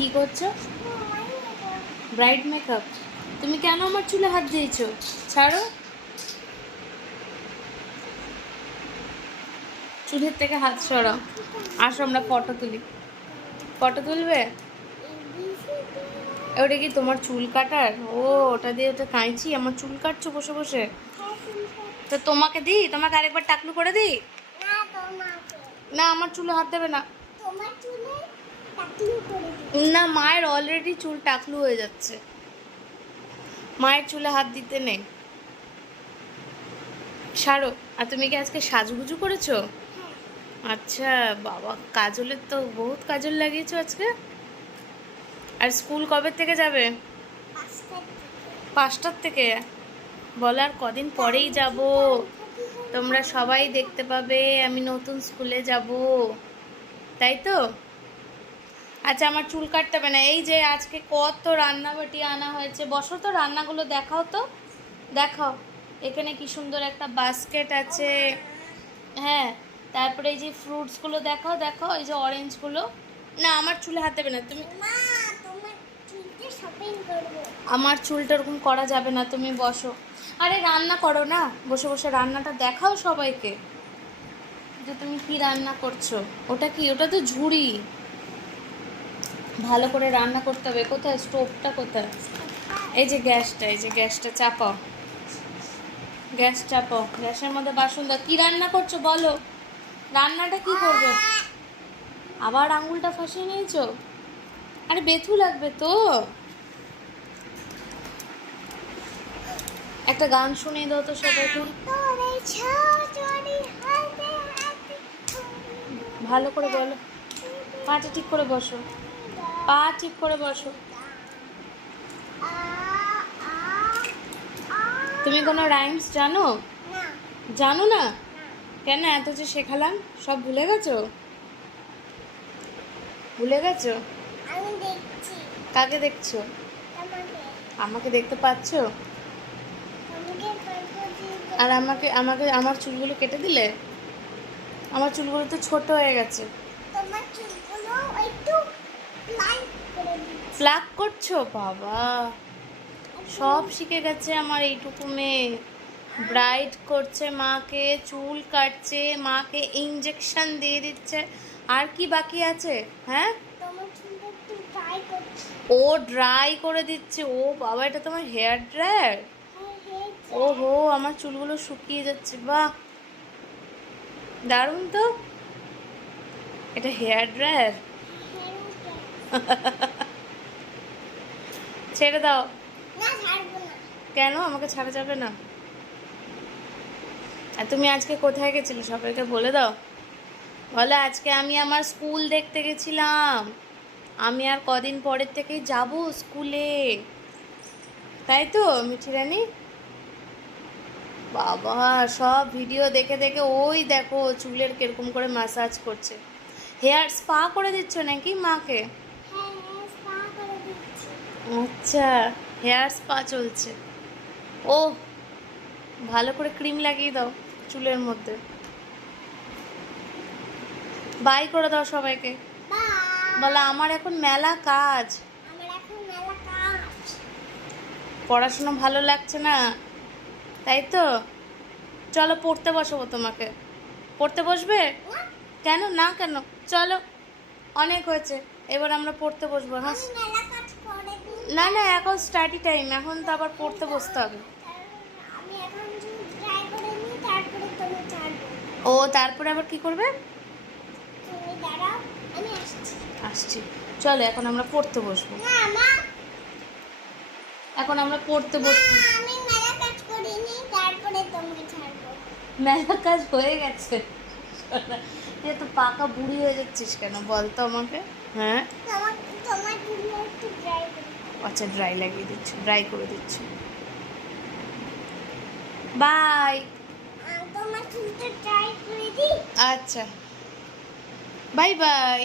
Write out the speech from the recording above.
কি করছো? Bride makeup. তুমি কেন আমার চুলে হাত দিয়েছো? ছাড়ো, চুলের থেকে হাত সরাও। আসো আমরা ফটো তুলি। ফটো তুলবে? ওটা কি তোমার চুল কাটার? ও, ওটা দিয়ে ওটা কাঁচি? আমার চুল কাটছো বসে বসে? তো তোমাকে দিই, তোমাকে আরেকবার টাকলু করে দিই? না, আমার চুলে হাত দেবে না। না, মায়ের অলরেডি চুল টাকলু হয়ে যাচ্ছে, মায়ের চুলে হাত দিতে নেই। ছাড়ো। আর তুমি কি আজকে সাজুগুজু করেছো? আচ্ছা বাবা, কাজলের তো বহুত কাজল লাগিয়েছো আজকে। আর স্কুল কবে থেকে যাবে? 5টার থেকে। বলো, আর কদিন পরেই যাব, তোমরা সবাই দেখতে পাবে আমি নতুন স্কুলে যাব, তাই তো? আচ্ছা, আমার চুল কাটতে হবে না। এই যে আজকে কত রান্নাবাটি আনা হয়েছে, বসো তো, রান্নাগুলো দেখাও তো, দেখাও। এখানে কি সুন্দর একটা বাস্কেট আছে। হ্যাঁ, তারপরে এই যে ফ্রুটসগুলো দেখাও, দেখাও, এই যে অরেঞ্জগুলো। না, আমার চুলে হাত দেবে না তুমি। আমার চুলটা ওরকম করা যাবে না, তুমি বসো। আরে রান্না করো না, বসে বসে রান্নাটা দেখাও সবাইকে যে তুমি কি রান্না করছো। ওটা কি? ওটা তো ঝুড়ি। ভালো করে রান্না করতে হবে। কোথায় স্টোভটা? কোথায়? এই যে গ্যাসটা, এই যে গ্যাসটা চাপাও, গ্যাস চাপাও। গ্যাসের মধ্যে বাসন দাও। কি রান্না করছো বলো, রান্নাটা কি করবে? আবার আঙুলটা ফাঁসিয়ে নিয়েছো? আরে বেথু লাগবে তো। একটা গান শুনিয়ে দাও তো সবাইকে, ভালো করে বলো। পাটা ঠিক করে বসো, পা ঠিক করে বসো। তুমি কোনো রাইমস জানো? জানো না? কেন? এত যে শেখালাম সব ভুলে গেছো? ভুলে গেছো? কাকে দেখছো? আমাকে দেখতে পাচ্ছো? আর আমাকে আমাকে আমার চুলগুলো কেটে দিলে? আমার চুলগুলো তো ছোট হয়ে গেছে। প্লাক করছো? বাবা, সব শিখে গেছে আমার এইটুকু মেয়ে। ব্রাইড করছে, মাকে চুল কাটছে, মাকে ইঞ্জেকশন দিয়ে দিচ্ছে। আর কি বাকি আছে? হ্যাঁ, ও ড্রাই করে দিচ্ছে। ও বাবা, এটা তোমার হেয়ার ড্রায়ার? ওহো, আমার চুলগুলো শুকিয়ে যাচ্ছে। বাহ, দারুণ তো। এটা হেয়ার ড্রায়ার? ছেড়ে দাও। কেন আমাকে ছাড়া যাবে না? আর তুমি আজকে কোথায় গেছিলে সবাইকে বলে দাও। বলো, আজকে আমি আমার স্কুল দেখতে গেছিলাম। আমি আর কদিন পরের থেকেই যাব স্কুলে, তাই তো মিঠি রানী? বাবা, সব ভিডিও দেখে দেখে ওই দেখো চুলের কিরকম করে ম্যাসাজ করছে। হেয়ার স্পা করে দিচ্ছ নাকি মাকে? আচ্ছা, হেয়ার স্পা চলছে। ও, ভালো করে ক্রিম লাগিয়ে দাও চুলের মধ্যে। বাই করে দাও সবাইকে। বলো, আমার এখন মেলা কাজ, পড়াশোনা ভালো লাগছে না, তাই তো? চলো পড়তে বসবো তোমাকে। পড়তে বসবে? কেন না? কেন? চলো, অনেক হয়েছে, এবার আমরা পড়তে বসবো। হ্যাঁ, না না, এখন স্টাডি টাইম, এখন তো আবার পড়তে বসতে হবে। ও, তারপরে আবার কি করবে? আসছি, চলো এখন আমরা পড়তে বসবো। এখন আমরা পড়তে বসবো। মেলা কাজ হয়ে গেছে। তুই তো পাকা বুড়ি হয়ে যাচ্ছিস কেন বলতো আমাকে? হ্যাঁ, আচ্ছা, ড্রাই লাগিয়ে দিচ্ছি, ড্রাই করে দিচ্ছি। বাই। আচ্ছা, বাই বাই।